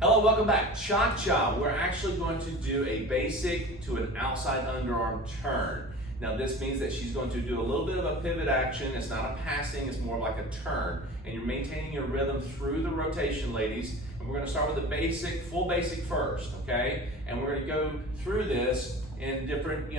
Hello, welcome back. Cha-cha. We're actually going to do a basic to an outside underarm turn. Now this means that she's going to do a little bit of a pivot action. It's not a passing, it's more like a turn. And you're maintaining your rhythm through the rotation, ladies. And we're going to start with the basic, full basic first, okay? And we're going to go through this in different,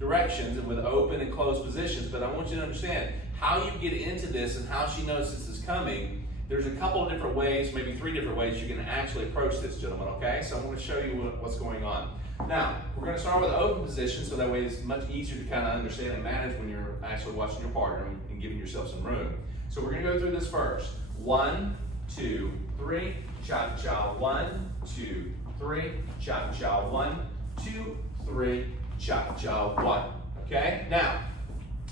directions and with open and closed positions. But I want you to understand how you get into this and how she knows this is coming. There's a couple of different ways, maybe 3 different ways you can actually approach this, gentlemen, okay? So I'm going to show you what's going on. Now, we're going to start with the open position so that way it's much easier to kind of understand and manage when you're actually watching your partner and giving yourself some room. So we're going to go through this first. 1, 2, 3, cha-cha, 1, 2, 3, cha-cha, 1, 2, 3, cha-cha, 1. Okay? Now,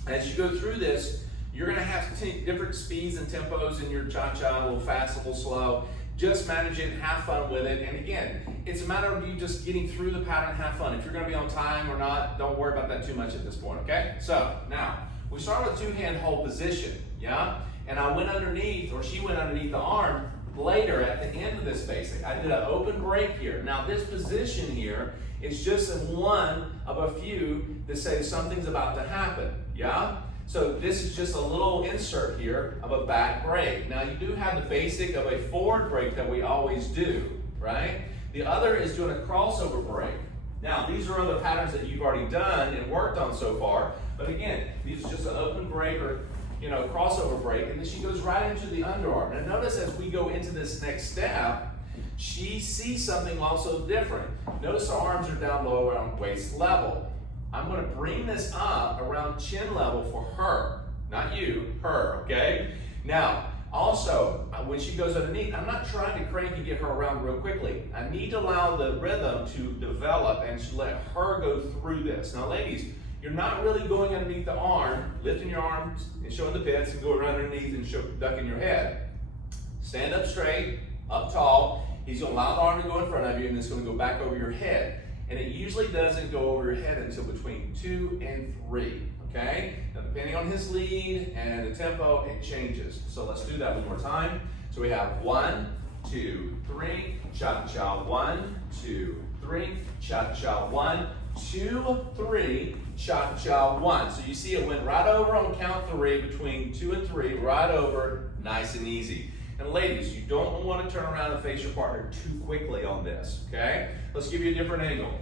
as you go through this, you're going to have to take different speeds and tempos in your cha-cha, a little fast, a little slow. Just manage it, have fun with it. And again, it's a matter of you just getting through the pattern, have fun. If you're going to be on time or not, don't worry about that too much at this point, okay? So, now, we start with 2-hand hold position, yeah? And I went underneath, or she went underneath the arm later at the end of this basic. I did an open break here. Now, this position here is just one of a few that say something's about to happen, yeah? So this is just a little insert here of a back break. Now you do have the basic of a forward break that we always do, right? The other is doing a crossover break. Now these are other patterns that you've already done and worked on so far, but again, these are just an open break or crossover break, and then she goes right into the underarm. And notice as we go into this next step, she sees something also different. Notice her arms are down low around waist level. I'm going to bring this up around chin level for her, not you, her, okay? Now, also, when she goes underneath, I'm not trying to crank and get her around real quickly. I need to allow the rhythm to develop and let her go through this. Now, ladies, you're not really going underneath the arm, lifting your arms and showing the pits and going underneath and ducking your head. Stand up straight, up tall. He's going to allow the arm to go in front of you, and it's going to go back over your head. And it usually doesn't go over your head until between 2 and 3, okay? Now, depending on his lead and the tempo, it changes. So let's do that one more time. So we have 1, 2, 3, cha-cha, 1, 2, 3, cha-cha, 1, 2, 3, cha-cha, 1. So you see it went right over on count 3, between 2 and 3, right over, nice and easy. And ladies, you don't want to turn around and face your partner too quickly on this, okay? Let's give you a different angle.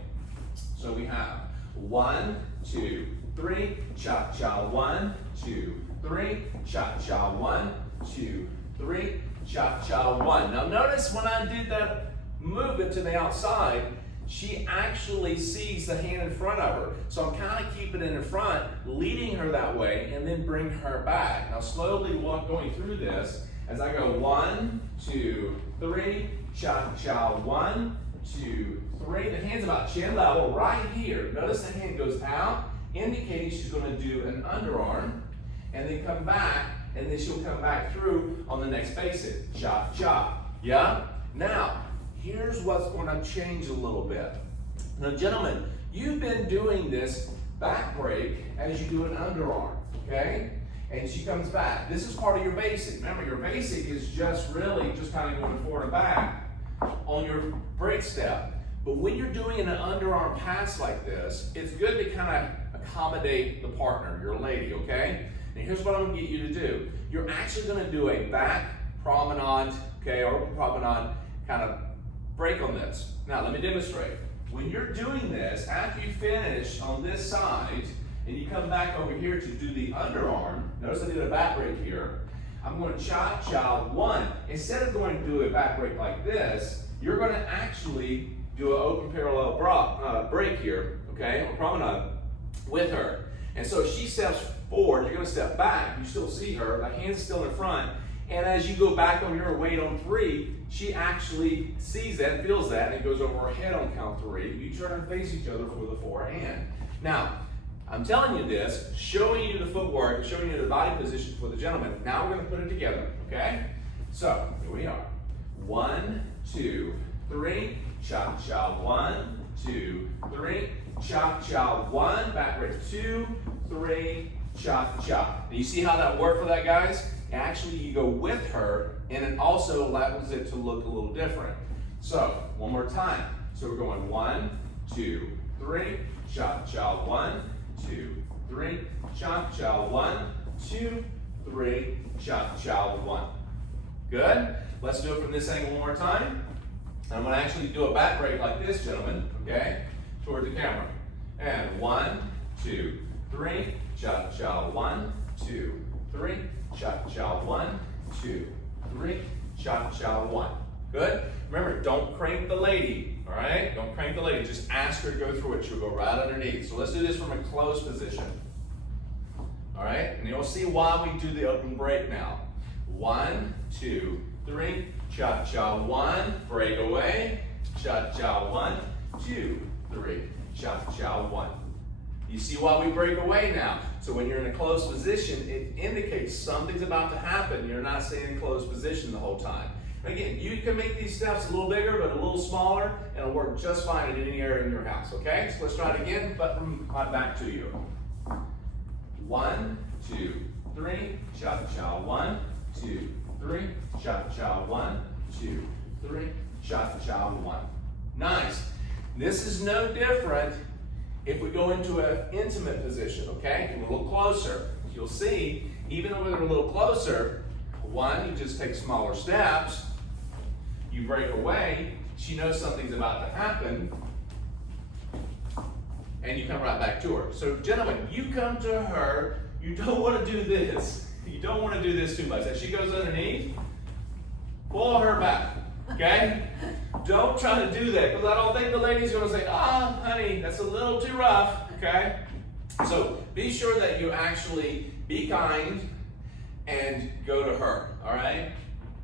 So we have 1, 2, 3, cha-cha, 1, 2, 3, cha-cha, 1, 2, 3, cha-cha, 1. Now notice when I did that movement to the outside, she actually sees the hand in front of her. So I'm kind of keeping it in front, leading her that way, and then bring her back. Now slowly going through this, as I go 1, 2, 3, cha-cha, 1, 2, 3. The hand's about chin level right here. Notice the hand goes out, indicating she's going to do an underarm, and then come back, and then she'll come back through on the next basic. Cha-cha. Yeah? Now, here's what's going to change a little bit. Now, gentlemen, you've been doing this back break as you do an underarm, okay? And she comes back. This is part of your basic. Remember, your basic is just really just kind of going forward and back on your break step. But when you're doing an underarm pass like this, it's good to kind of accommodate the partner, your lady, okay? And here's what I'm going to get you to do. You're actually going to do a back promenade, okay, or promenade kind of break on this. Now, let me demonstrate. When you're doing this, after you finish on this side, and you come back over here to do the underarm, notice I did a back break here. I'm going to cha-cha 1. Instead of going to do a back break like this, you're going to actually do an open parallel break here, okay, or promenade with her. And so she steps forward, you're going to step back, you still see her, the hand's still in front, and as you go back on your weight on 3, she actually sees that, feels that, and it goes over her head on count 3. You turn and face each other for the forehand. Now, I'm telling you this, showing you the footwork, showing you the body position for the gentleman. Now we're going to put it together, okay? So, here we are. 1, 2, 3, cha-cha, 1, 2, 3, cha-cha, 1, back break 2, 3, cha-cha. You see how that worked for that, guys? Actually, you go with her, and it also allows it to look a little different. So, one more time. So we're going 1, 2, 3, cha-cha, 1, 2, 3, cha-cha, 1, 2, 3, cha-cha, 1. Good? Let's do it from this angle one more time. I'm going to actually do a back break like this, gentlemen, okay? Toward the camera. And 1, 2, 3, cha-cha, 1, 2, 3, cha-cha, 1, 2, 3, cha-cha, 1. Good? Remember, don't crank the lady, all right? Don't crank the lady. Just ask her to go through it. She'll go right underneath. So let's do this from a closed position. All right? And you'll see why we do the open break now. 1, 2, 3, cha-cha, 1, break away, cha-cha, 1, 2, 3, cha-cha, 1. You see why we break away now? So when you're in a closed position, it indicates something's about to happen. You're not staying in closed position the whole time. Again, you can make these steps a little bigger, but a little smaller, and it'll work just fine in any area in your house, okay? So let's try it again, but from my back to you. 1, 2, 3, cha-cha, 1, 2, 3, cha-cha, 1, 2, 3, cha-cha, 1. Nice. This is no different if we go into an intimate position, okay? A little closer. You'll see, even when we're a little closer, 1, you just take smaller steps, you break away, she knows something's about to happen, and you come right back to her. So gentlemen, you come to her, you don't want to do this. You don't want to do this too much. As she goes underneath, pull her back, okay? Don't try to do that, because I don't think the lady's going to say, honey, that's a little too rough, okay? So be sure that you actually be kind and go to her, all right?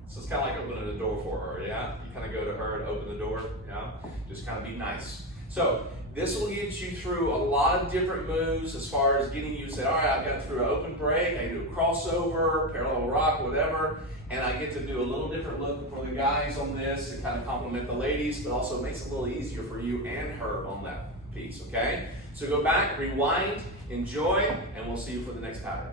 So it's kind of like opening the door for her, yeah? You kind of go to her and open the door, yeah? Just kind of be nice. So this will get you through a lot of different moves as far as getting you to say, all right, I've got through an open break, I can do a crossover, parallel rock, whatever, and I get to do a little different look for the guys on this to kind of complement the ladies, but also makes it a little easier for you and her on that piece, okay? So go back, rewind, enjoy, and we'll see you for the next pattern.